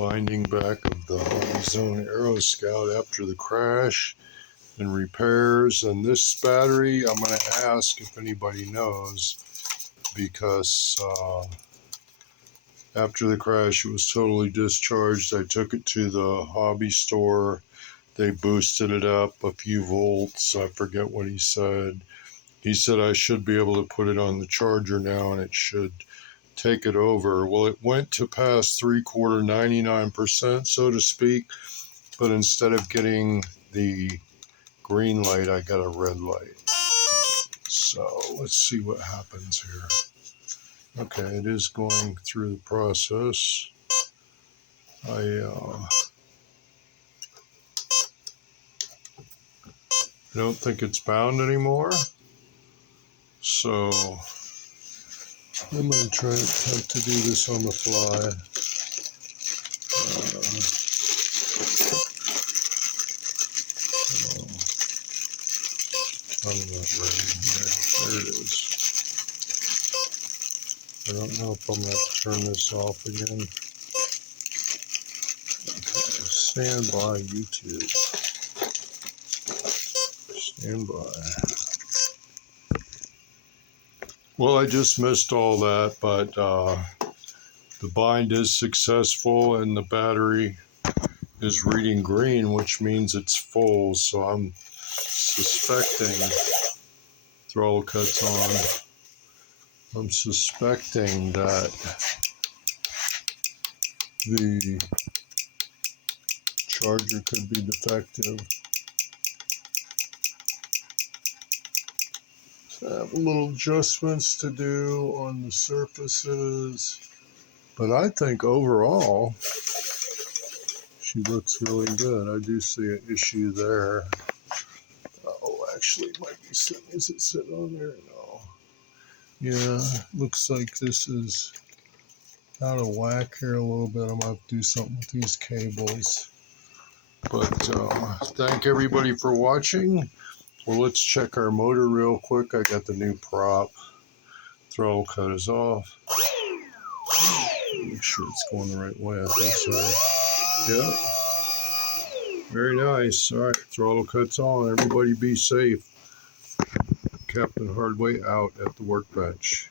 binding back of the Hobby Zone Aeroscout after the crash and repairs. And this battery, I'm going to ask if anybody knows, because after the crash it was totally discharged. I took it to the hobby store. They boosted it up a few volts. I forget what he said. He said I should be able to put it on the charger now and it should take it over. Well, it went to past 3/4, 99%, so to speak, but instead of getting the green light, I got a red light. So let's see what happens here. Okay, it is going through the process. I don't think it's bound anymore, so I'm going to try and attempt to do this on the fly. I'm not ready. There it is. I don't know if I'm going to have to turn this off again. Okay, stand by, YouTube. Stand by. Well, I just missed all that, but the bind is successful and the battery is reading green, which means it's full. So I'm suspecting, throttle cuts on, I'm suspecting that the charger could be defective. So I have little adjustments to do on the surfaces, but I think overall she looks really good. I do see an issue there. Oh, actually, it might be sitting. Is it sitting on there? No. Yeah, looks like this is out of whack here a little bit. I'm going to have to do something with these cables. But thank everybody for watching. Well, let's check our motor real quick. I got the new prop. Throttle cut is off. Make sure it's going the right way. I think so. Yep. Very nice. All right, throttle cuts on. Everybody be safe. Captain Hardway out at the workbench.